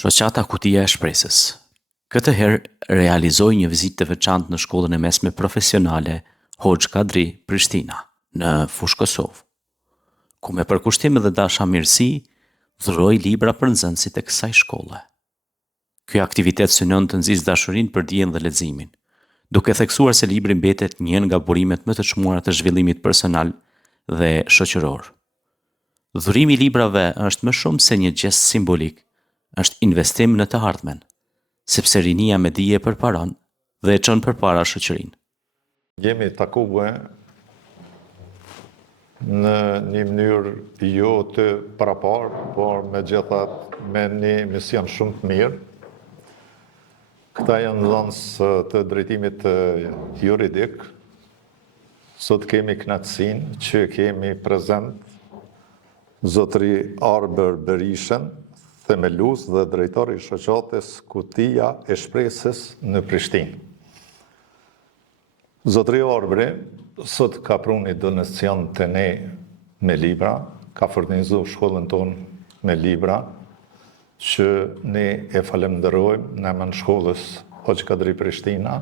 Shoqata Kutia e Shpresës. Këtë herë realizoi një vizitë të veçantë në shkollën e mesme profesionale Hoxh Kadri Prishtina, në Fushë Kosovë, ku me përkushtim dhe dashamirësi dhuroi libra për nxënësit e kësaj shkolle. Ky aktivitet synon të nxjisë dashurinë për dijen dhe leximin, duke theksuar se libri mbetet një nga burimet më të çmuara të zhvillimit personal dhe shoqëror. Dhurimi i librave është më shumë se një gjest simbolik, është investim në të ardhmen, sepse rinia me dije përparon dhe e çon përpara shoqërinë. Jemi takuar në një mënyrë jo të paraparë, por megjithatë me një mision shumë të mirë. Këta janë nxënës të drejtimit juridik. Sot kemi kënaqësinë që kemi prezent zotëri Arber Berishën, themelues dhe drejtori i shoqatës Kutia e Shpresës në Prishtinë. Zotëri Arbri sot ka prunë një donecion të ne me libra, ka furnizuar shkollën tonë me libra, që ne e falenderojmë në emër shkollës Hoxh Kadri Prishtina,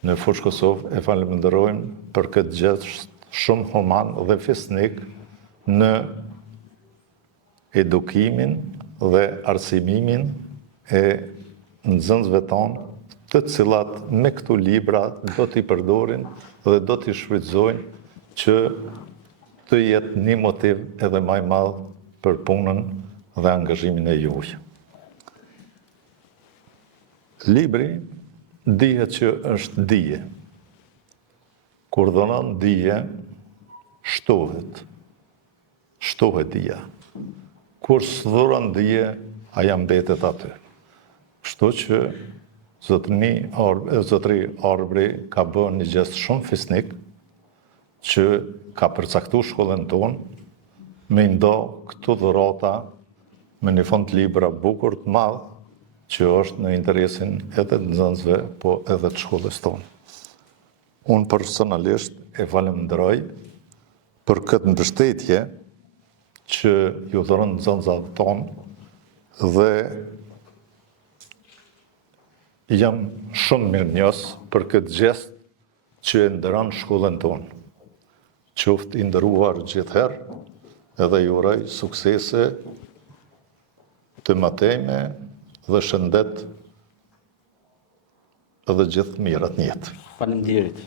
në Fushë Kosovë e falenderojmë për këtë gest shumë human dhe fisnik në edukimin dhe arsimimin e nxënësve tonë, të cilat me këtu libra do t'i përdorin dhe do t'i shfrytëzojnë që të jetë një motiv edhe më i madh për punën dhe angazhimin e juaj. Libri dihet që është dije. Kur dhënon dije, shtohet dija. Kur s'dhuron dije, aja mbetet aty. Kështu që zotëri Arbri ka bërë një gjest shumë fisnik që ka përcaktuar shkollën tonë me ndo këtu dhurata me një fond libra bukur të madh që është në interesin edhe të nxënësve, po edhe të shkollës tonë. Unë personalisht e falenderoj për këtë mbështetje që ju dhuron nxënësat tonë dhe jam shumë mirënjohës për këtë gjest që e nderon shkollën tonë. Qoftë i nderuar gjithherë edhe ju uroj suksese të mëtejme dhe shëndet edhe gjithë mirat në jetë. Faleminderit.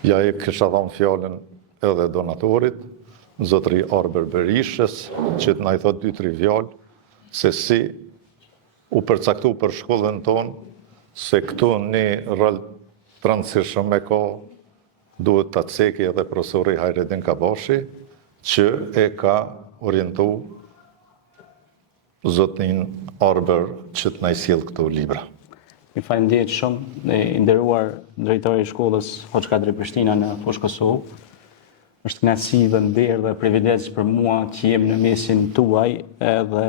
Ja e kisha dhënë fjalën edhe donatorit, zotëri Arber Berishës, që të na i thot 2-3 fjalë se si u përcaktu për shkollën tonë, se këtu një rol të rëndësishëm e ka, duhet ta ceki edhe profesori Hajredin Kabashi, që e ka orientu zotnin Arber që të na i sjell këto libra. Mi faleminderit shumë, i nderuar drejtori i shkollës Hoxh Kadri Prishtina në Fushë Kosovë. Është kënaqësi dhe nder dhe privilegj për mua që jem në mesin tuaj edhe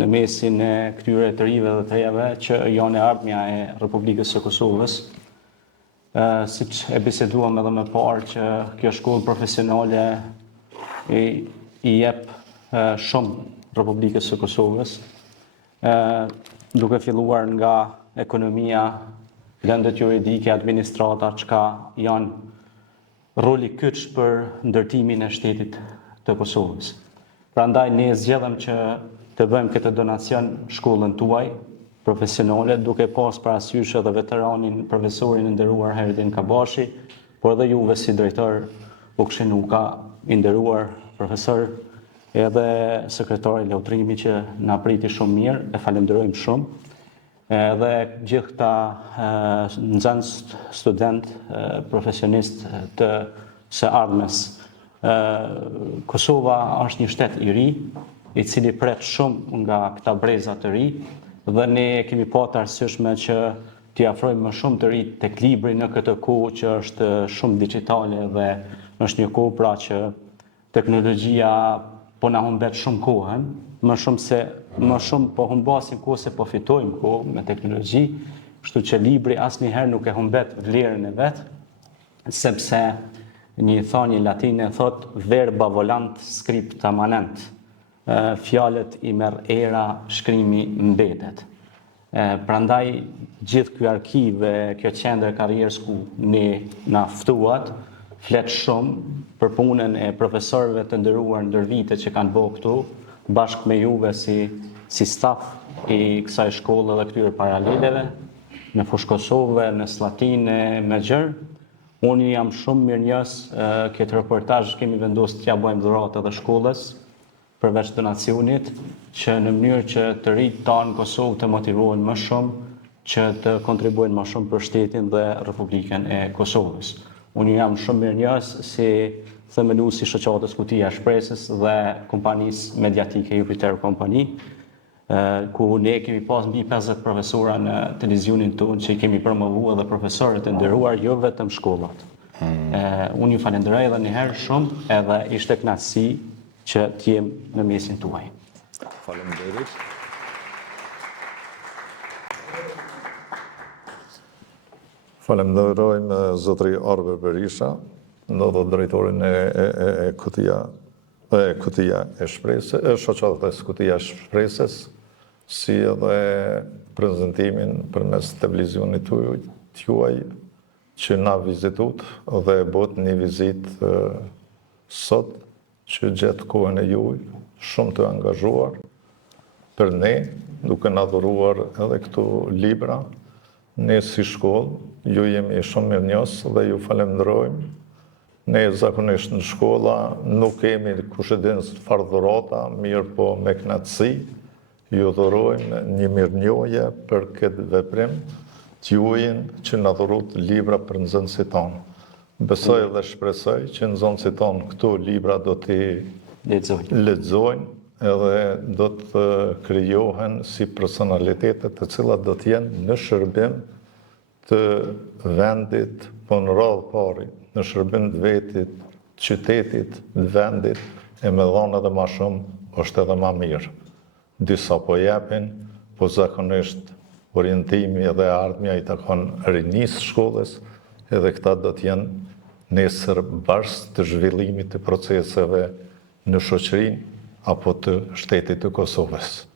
në mesin e këtyre të rive dhe të rejave që janë e ardhmja e Republikës së Kosovës. Siç e biseduam edhe më parë që kjo shkollë profesionale i jep shumë Republikës së Kosovës, duke filluar nga ekonomia, lëndët juridike, administrata, çka janë roli kyç për ndërtimin e shtetit të Kosovës. Prandaj ne zgjedhëm që të bëjmë këtë donacion shkollën tuaj profesionale, duke pas parasysh edhe veteranin, profesorin e nderuar Hajredin Kabashi, por edhe juve si drejtor Ukshinuka, i nderuar profesor, edhe sekretari Lautrimi që na priti shumë mirë, e falenderojmë shumë. Dhe gjithë këta nxënës, student, profesionist të së ardhmes. Kosova është një shtet i ri, i cili pret shumë nga këta breza të ri, dhe ne kemi pasur arsyeshme që t'i afrojmë më shumë të ri tek libri në këtë kohë që është shumë digjitale dhe është një kohë pra që teknologjia po na humbet shumë kohën, më shumë po humbasim kohë se po fitojmë kohë me teknologji, kështu që libri asnjëherë nuk e humbet vlerën e vet, sepse një thonjë latine thot verba volant scripta manent. Fjalët i merr era, shkrimi mbetet. Prandaj gjithë ky arkiv e kjo qendër karrierës ku ne na ftuat flet shumë për punën e profesorëve të nderuar ndër vitet që kanë bërë këtu bashkë me juve si staf i kësaj shkolle dhe këtyre paraleleve në Fushë Kosovë, në Sllatinë, me gjërë. Unë jam shumë mirënjohës këtë reportazh kemi vendosur t'ja bëjmë dhuratë edhe shkollës përveç donacionit, që në mënyrë që të rinjtë tanë në Kosovë të motivohen më shumë, që të kontribuojnë më shumë për shtetin dhe Republikën e Kosovës. Unë jam shumë mirënjohës si themeluesi i shoqatës Kutia e Shpresës dhe kompanisë mediatike Jupiter Company, ku ne kemi pas mbi 50 profesora në televizionin tonë që i kemi promovuar edhe profesorët e nderuar, jo vetëm shkollat. Unë ju falenderoj edhe një herë shumë, edhe ishte kënaqësi që t'jem në mesin tuaj. Faleminderit. Falenderojmë zotëri Arve Berisha, ndodhe drejtorin e Kutia e Shpresës, shoqatës Kutia e Shpresës, si edhe prezentimin përmes televizionit tuaj që na vizitut dhe bot një vizit sot që gjatë kohën e juaj shumë të angazhuar për ne, duke na dhuruar edhe këtu libra. Ne si shkollë, ju jemi shumë mirënjohës dhe ju falenderojmë. Ne zakonisht në shkolla nuk kemi kush e din çfarë dhurata, mirë po me kënaqësi ju dhurojmë një mirënjohje për këtë veprim t'juajin që na dhurut libra për nxënësit tonë. Besoj dhe shpresoj që nxënësit tonë këtu libra do t'i lexojnë edhe do të krijohen si personalitete të cilat do t'jenë në shërbim të vendit, po në radhë pari, në shërbim të vetit, qytetit, vendit, e me dhonë edhe ma shumë është edhe ma mirë. Disa po jepin, po zakonisht orientimi edhe ardhmja i takon rinisë shkollës, edhe këta do t'jenë nesër bars të zhvillimit të proceseve në shoqërinë apo të shtetit të Kosovës.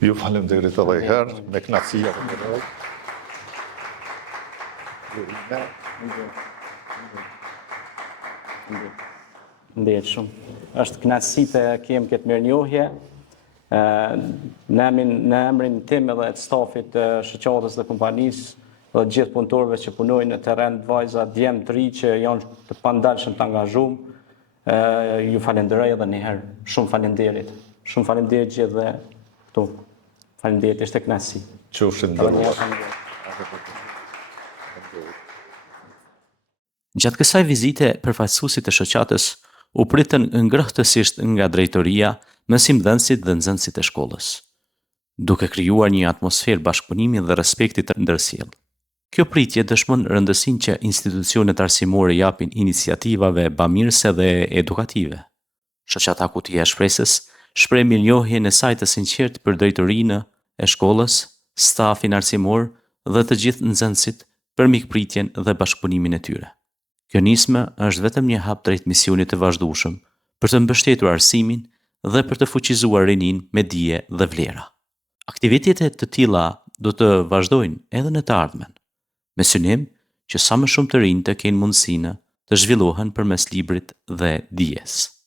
Ju falenderit edhe herë, me kënaqësi e falenderoj. Ndehet shumë. Është kënaqësi të kem këtë mirënjohje. Në emrin tim edhe të stafit të shoqatës dhe kompanisë dhe gjithë punëtorëve që punojnë në terren, vajza, djemë të ri që janë të pandalshëm të angazhuar, ju falenderoj edhe një herë. Shumë falenderit. Shumë falenderit gjithë dhe këtu. Falenderit, ishte kënaqësi. Qofshin nderuar. Gjatë kësaj vizite, përfaqësuesit e shoqatës u pritën ngrohtësisht nga drejtoria, mësimdhënësit dhe nxënësit e shkollës, duke krijuar një atmosferë bashkëpunimi dhe respekti të ndërsjellë. Kjo pritje dëshmon rëndësinë që institucionet arsimore japin iniciativave bamirëse dhe edukative. Shoqata Kutia e Shpresës shpreh mirënjohjen e saj të sinqertë për drejtorinë e shkollës, stafin arsimor dhe të gjithë nxënësit për mikpritjen dhe bashkëpunimin e tyre. Kjo nismë është vetëm një hap drejt misionit të vazhdueshëm për të mbështetur arsimin dhe për të fuqizuar rinin me dije dhe vlera. Aktivitetet të tilla do të vazhdojnë edhe në të ardhmen, me synim që sa më shumë të rinj të kenë mundësinë të zhvillohen përmes librit dhe dijes.